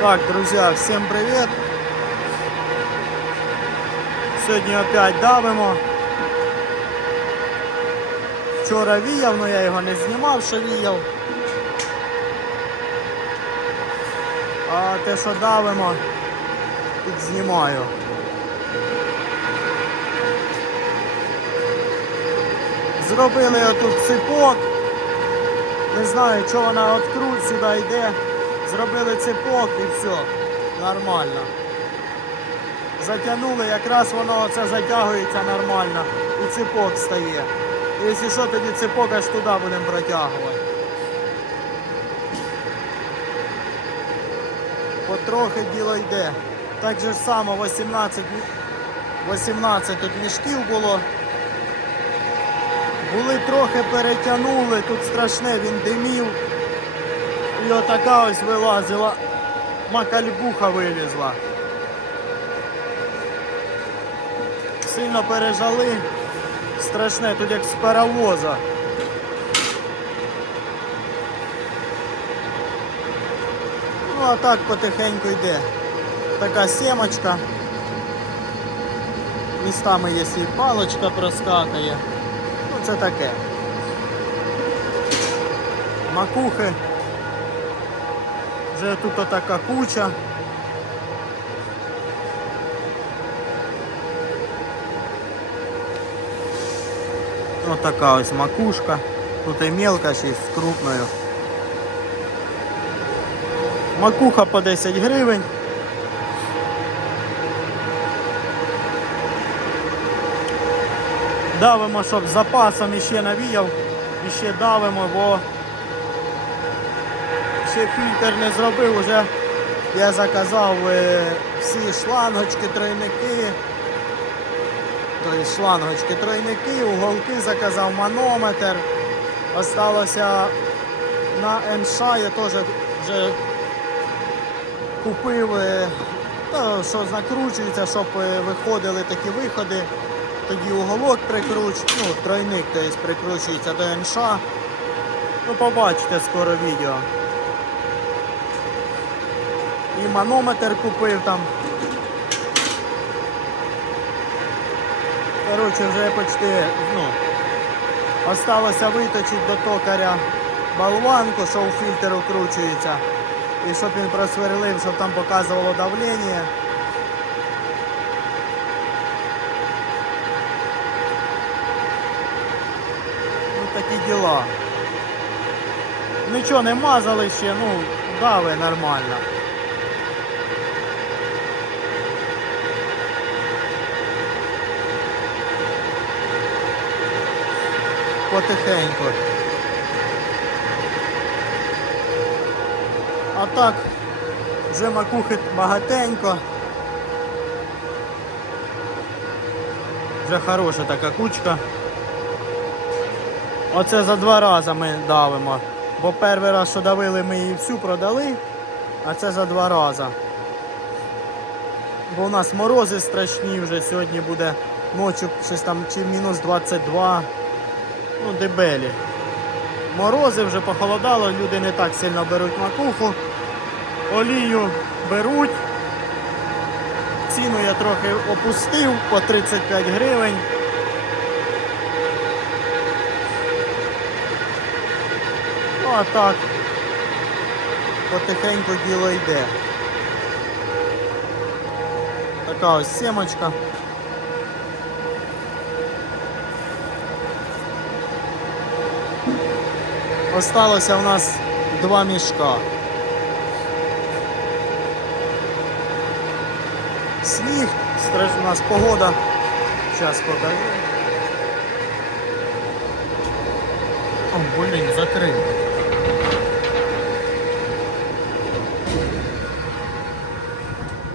Так, друзья, всем привет! Сьогодні опять давимо. Вчора віяв, але я його не знімав, що віяв. А те, що давимо, тут знімаю. Зробили отут ципок. Не знаю, що вона откруть сюди йде. Зробили ципок і все. Нормально. Затягнули, якраз воно оце затягується нормально. І ципок стає. І якщо що, тоді ципок аж туди будемо протягувати. Потрохи діло йде. Так же само 18, мі- 18 тут мішків було. Були трохи перетягнули, тут страшне, він димів. І отака ось вилазила, макальбуха вилізла. Сильно пережали, страшне, тут як з паровоза. Ну а так потихеньку йде. Така сімочка. Містами є і палочка проскакає. Ну це таке. Макухи. Вже тут отака куча. Отака ось макушка. Тут і мелка ще з крупною. Макуха по 10 гривень. Давимо, щоб з запасом іще навіяв, іще давимо, бо ще фільтр не зробив, вже я заказав е, всі шлангочки, тройники. Тобто шлангочки, тройники, уголки заказав, манометр. Осталося на НШ я теж вже купив, е, та, що накручується, щоб е, виходили такі виходи. Тоді уголок прикруч, ну, тройник тобто, прикручується до НШ. Ну, побачите скоро відео. І манометр купив там. Коротше, вже почти, ну, осталося виточити до токаря болванку, що у фільтр укручується. І щоб він просверлив, щоб там показувало давлення. Ну такі діла. Нічого не мазали ще, ну, дави нормально. Потихеньку. А так, вже макухи багатенько. Вже хороша така кучка. Оце за два рази ми давимо. Бо перший раз, що давили, ми її всю продали, а це за два рази. Бо у нас морози страшні вже сьогодні буде ночі щось там чи мінус 22. Ну, дебелі. Морози вже похолодало, люди не так сильно беруть макуху. Олію беруть. Ціну я трохи опустив по 35 гривень. Ну а так, потихеньку діло йде. Така ось сімочка. Осталося в нас два мішка. Сніг, страж у нас погода. Зараз покажу. О, блін, закрив.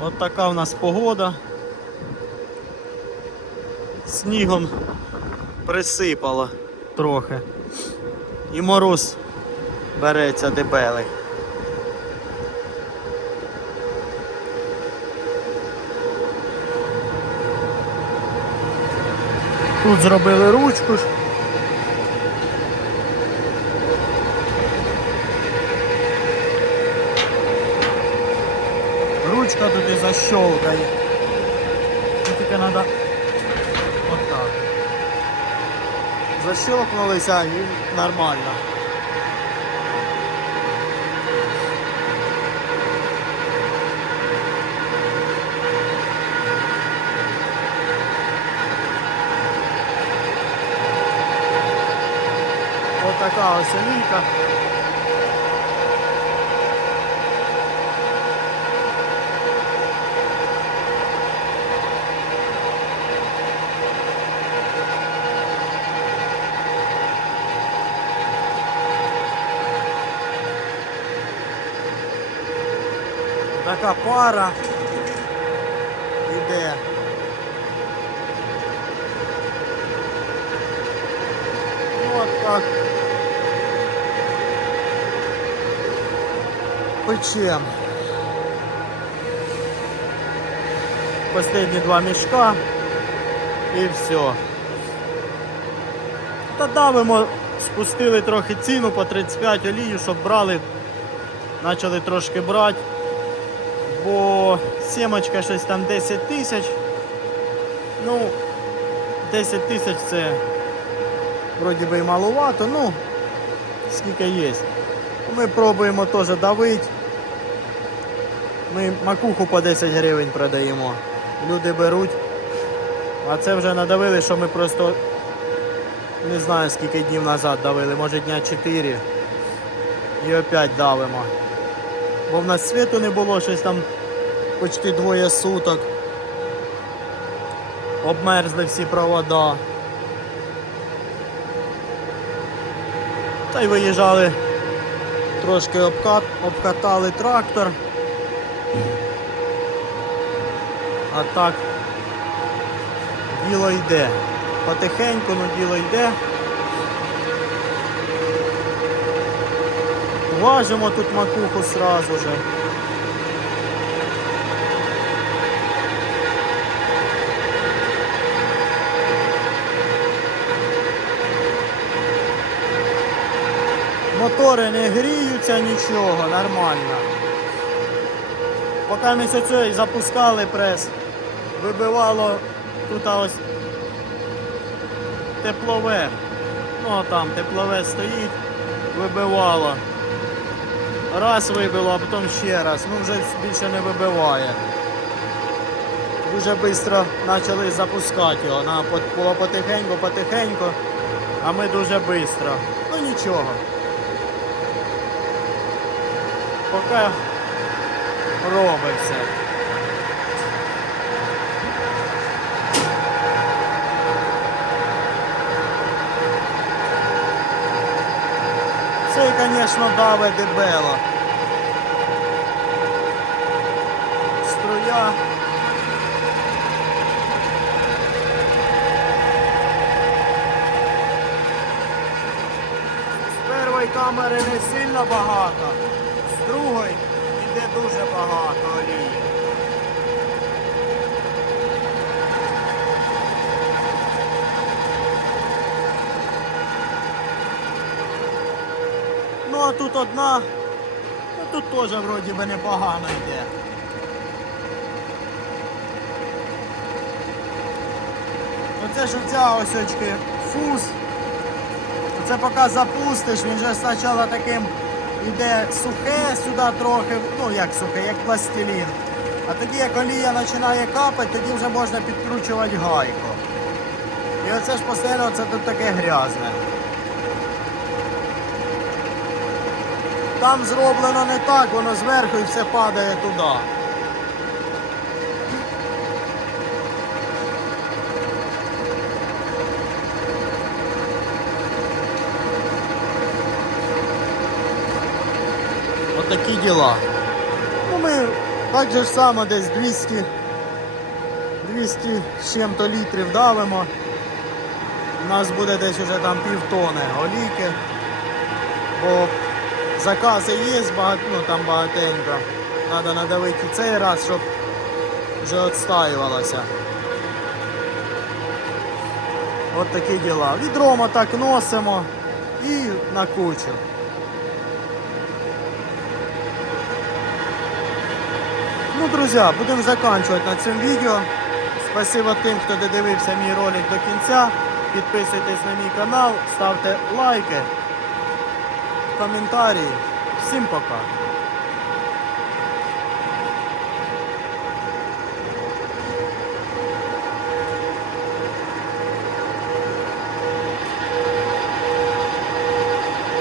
От така у нас погода. Снігом присипало трохи. І мороз береться дебелий. Тут зробили ручку. ручка тут і защелкає. Тільки треба Защелкнулися і нормально. Ось така ось олійка. Така пара іде. От так. Печем. Два мішка і все. Та давимо, спустили трохи ціну по 35 олію, щоб брали, почали трошки брати. Бо сімочка щось там 10 тисяч. Ну, 10 тисяч це вроді би і маловато, ну, скільки є. Ми пробуємо теж давити. Ми макуху по 10 гривень продаємо. Люди беруть. А це вже надавили, що ми просто не знаю скільки днів назад давили, може дня 4. І опять давимо. Бо в нас світу не було, щось там почти двоє суток. Обмерзли всі провода. Та й виїжджали, трошки обкат, обкатали трактор. А так діло йде. Потихеньку, ну діло йде. Важимо тут макуху сразу же. Мотори не гріються, нічого, нормально. Поки ми цей запускали прес, вибивало тут ось теплове. Ну а там теплове стоїть, вибивало. Раз вибило, а потім ще раз. Ну вже більше не вибиває. Дуже швидко почали запускати його. було потихеньку, потихеньку, а ми дуже швидко. Ну нічого. Поки робить звісно, даве дебело. Струя. З першої камери не сильно багато, з другої йде дуже багато олії. Ну а тут одна, ну тут теж вроді би непогано йде. Оце ж оця ось фуз. Це поки запустиш, він же спочатку таким йде сухе сюди трохи, ну як сухе, як пластилін. А тоді як олія починає капати, тоді вже можна підкручувати гайку. І оце ж постійно це тут таке грязне. Там зроблено не так, воно зверху і все падає туди. Отакі діла. Ну ми так же ж само десь 200, 200 з чим-то літрів давимо. У нас буде десь уже там півтони олійки. Бо закази є, багато, ну там багатенько. Треба надавити цей раз, щоб вже відстаювалося. От такі діла. Відром отак носимо і на кучу. Ну, друзі, будемо закінчувати на цьому відео. Спасибо тим, хто додивився мій ролик до кінця. Підписуйтесь на мій канал, ставте лайки, коментарі. Всім пока.